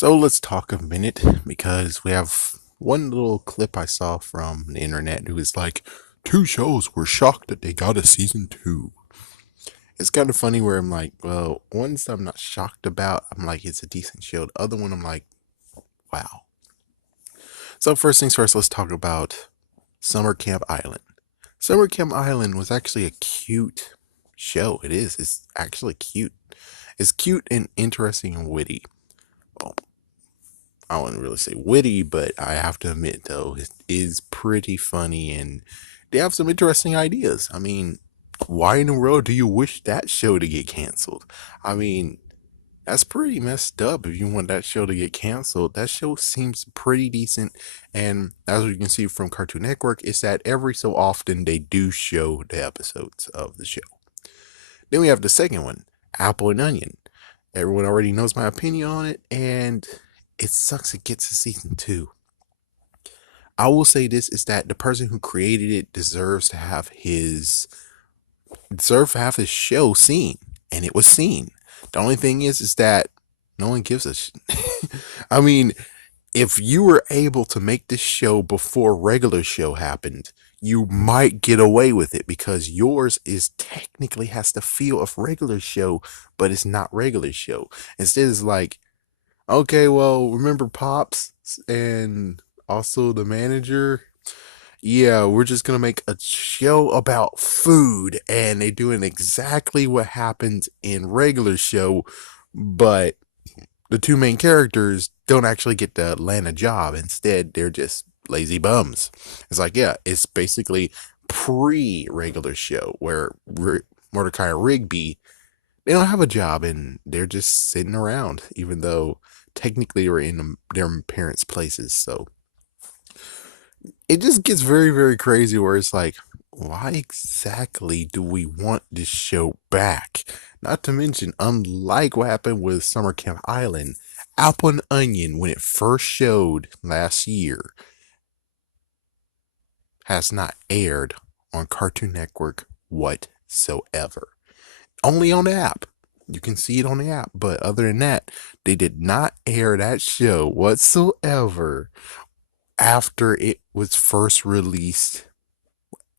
So let's talk a minute because we have one little clip I saw from the internet who was like, two shows were shocked that they got a season two. It's kind of funny where I'm like, well, ones I'm not shocked about, I'm like, it's a decent show. The other one, I'm like, wow. So, first things first, let's talk about Summer Camp Island. Summer Camp Island was actually a cute show. It is. It's actually cute. It's cute and interesting and witty. Well, I wouldn't really say witty, but I have to admit though, it is pretty funny and they have some interesting ideas. I mean, why in the world do you wish that show to get canceled? I mean, that's pretty messed up if you want that show to get canceled. That show seems pretty decent, and as you can see from Cartoon Network, is that every so often they do show the episodes of the show. Then we have the second one, Apple and Onion. Everyone already knows my opinion on it, and it sucks it gets a season two. I will say this is that the person who created it deserve to have his show seen, and it was seen. The only thing is that no one gives a I mean, if you were able to make this show before regular show happened, you might get away with it because yours is technically has the feel of regular show, but it's not regular show. Instead, it's like, okay, well, remember Pops and also the manager? Yeah, we're just gonna make a show about food, and they're doing exactly what happens in regular show, but the two main characters don't actually get to land a job. Instead, they're just lazy bums. It's like, yeah, it's basically pre-regular show where Mordecai and Rigby, they don't have a job and they're just sitting around, even though technically they were in their parents' places. So it just gets very, very crazy where it's like, why exactly do we want this show back? Not to mention, unlike what happened with Summer Camp Island, Apple and Onion, when it first showed last year, has not aired on Cartoon Network whatsoever. Only on the app. You can see it on the app, but other than that, they did not air that show whatsoever after it was first released.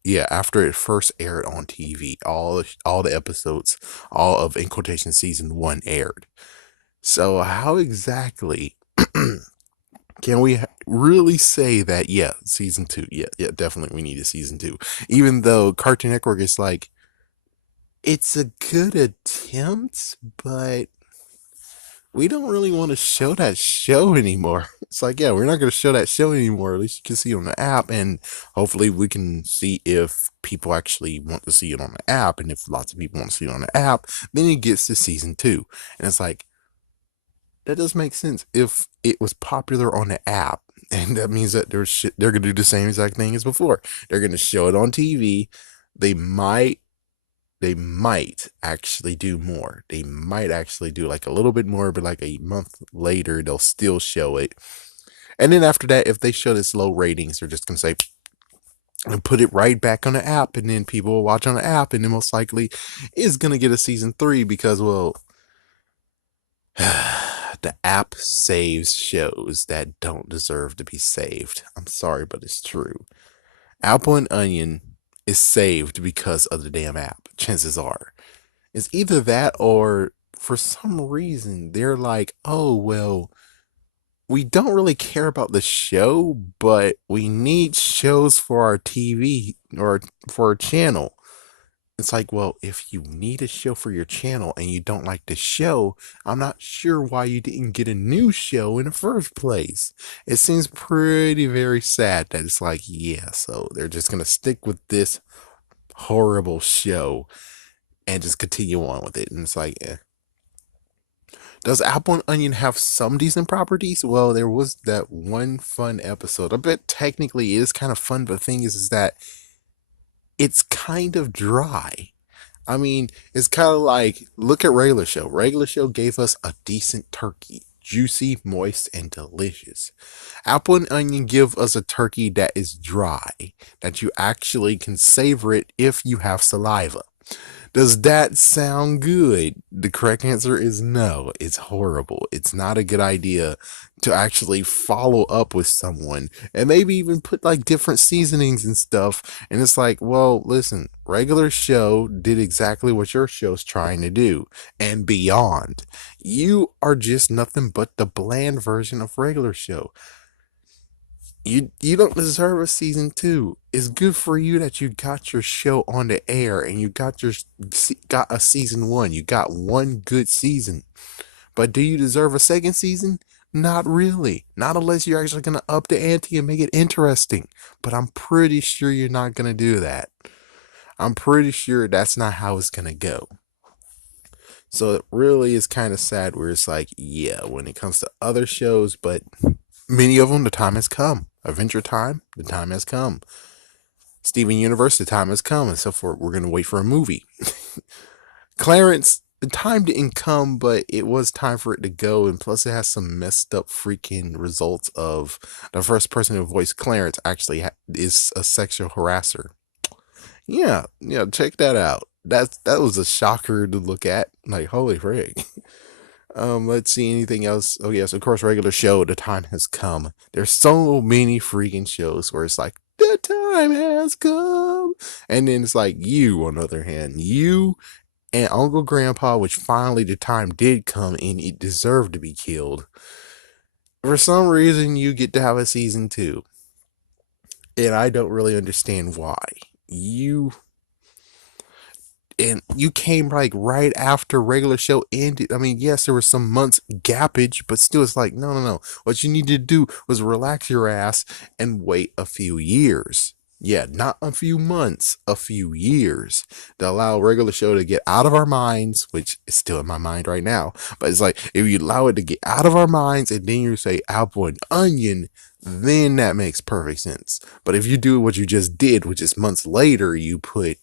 Yeah, after it first aired on TV, all the episodes, all of in quotation season one aired. So how exactly can we really say that? Yeah, season two. Yeah, yeah, definitely we need a season two. Even though Cartoon Network is like, it's a good attempt, but we don't really want to show that show anymore. It's like, yeah, we're not going to show that show anymore. At least you can see it on the app, and hopefully we can see if people actually want to see it on the app. And if lots of people want to see it on the app, then it gets to season two. And it's like, that does make sense if it was popular on the app. And that means that they're going to do the same exact thing as before. They're going to show it on TV. They might they might actually do more. They might actually do like a little bit more, but like a month later, they'll still show it. And then after that, if they show this low ratings, they're just gonna say and put it right back on the app, and then people will watch on the app, and then most likely is gonna get a season three because well, the app saves shows that don't deserve to be saved. I'm sorry, but it's true. Apple and Onion is saved because of the damn app. Chances are. It's either that or for some reason they're like, oh, well, we don't really care about the show, but we need shows for our TV or for our channel. It's like, well, if you need a show for your channel and you don't like the show, I'm not sure why you didn't get a new show in the first place. It seems pretty very sad that it's like, yeah, so they're just going to stick with this horrible show and just continue on with it. And it's like, eh. Does Apple and Onion have some decent properties? Well, there was that one fun episode. I bet technically it is kind of fun, but the thing is that it's kind of dry. I mean, it's kind of like look at Regular Show. Regular Show gave us a decent turkey, juicy, moist, and delicious. Apple and Onion give us a turkey that is dry, that you actually can savor it if you have saliva. Does that sound good? The correct answer is no. It's horrible. It's not a good idea to actually follow up with someone and maybe even put like different seasonings and stuff. And it's like, well, listen, regular show did exactly what your show's trying to do and beyond. You are just nothing but the bland version of regular show. You don't deserve a season two. It's good for you that you got your show on the air and you got a season one. You got one good season. But do you deserve a second season? Not really. Not unless you're actually gonna up the ante and make it interesting. But I'm pretty sure you're not gonna do that. I'm pretty sure that's not how it's gonna go. So it really is kind of sad where it's like, yeah, when it comes to other shows, but many of them, the time has come. Adventure Time, the time has come. Steven Universe, the time has come. Except for we're gonna wait for a movie. Clarence, the time didn't come, but it was time for it to go. And plus, it has some messed up freaking results of the first person who voiced Clarence actually is a sexual harasser. Yeah, yeah, check that out. That was a shocker to look at. Like, holy frig. Let's see anything else. Oh yes, of course, regular show. The time has come. There's so many freaking shows where it's like the time has come, and then it's like you, on the other hand, you and Uncle Grandpa, which finally the time did come and it deserved to be killed. For some reason, you get to have a season two, and I don't really understand why. You and you came like right after regular show ended. I mean, yes, there was some months gappage, but still, it's like, no, no, no. What you need to do was relax your ass and wait a few years. Yeah, not a few months, a few years to allow regular show to get out of our minds, which is still in my mind right now. But it's like, if you allow it to get out of our minds and then you say apple and onion, then that makes perfect sense. But if you do what you just did, which is months later, you put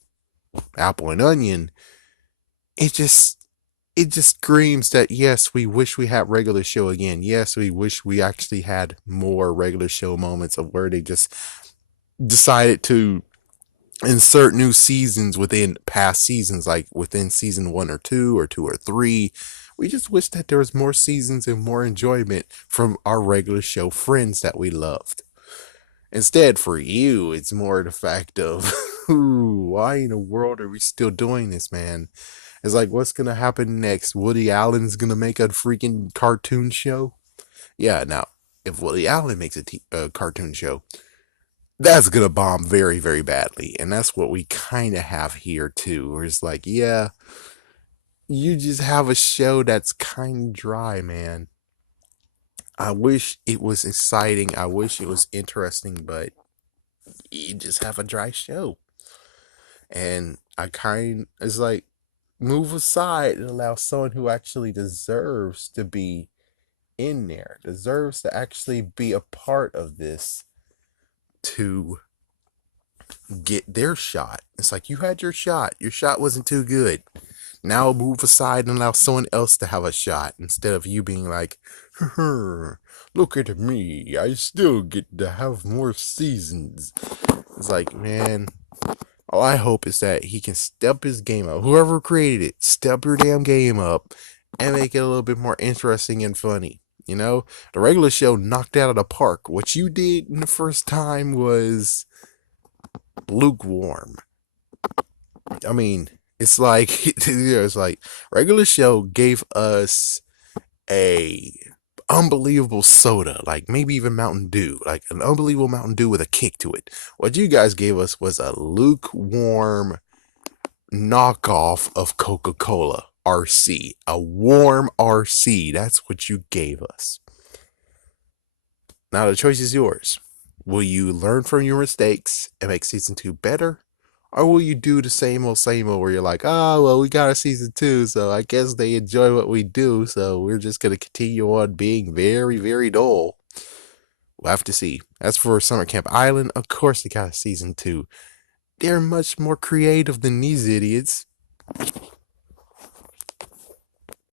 apple and onion, it just screams that yes, we wish we had regular show again. Yes, we wish we actually had more regular show moments of where they just decided to insert new seasons within past seasons, like within season 1 or 2 or 3. We just wish that there was more seasons and more enjoyment from our regular show friends that we loved. Instead, for you, it's more the fact of, why in the world are we still doing this, man? It's like, what's gonna happen next? Woody Allen's gonna make a freaking cartoon show? Yeah, now, if Woody Allen makes a cartoon show, that's gonna bomb very, very badly. And that's what we kind of have here, too. Where it's like, yeah, you just have a show that's kind of dry, man. I wish it was exciting. I wish it was interesting, but you just have a dry show. And it's like, move aside and allow someone who actually deserves to be in there, deserves to actually be a part of this to get their shot. It's like, you had your shot. Your shot wasn't too good. Now move aside and allow someone else to have a shot instead of you being like, look at me. I still get to have more seasons. It's like, man, all I hope is that he can step his game up. Whoever created it, step your damn game up and make it a little bit more interesting and funny. You know, the regular show knocked out of the park. What you did in the first time was lukewarm. I mean, it's like it's like regular show gave us a unbelievable soda, like maybe even Mountain Dew, like an unbelievable Mountain Dew with a kick to it. What you guys gave us was a lukewarm knockoff of Coca-Cola RC, a warm RC. That's what you gave us. Now the choice is yours. Will you learn from your mistakes and make season 2 better? Or will you do the same old where you're like, oh, well, we got a season 2, so I guess they enjoy what we do, so we're just going to continue on being very, very dull. We'll have to see. As for Summer Camp Island, of course they got a season 2. They're much more creative than these idiots.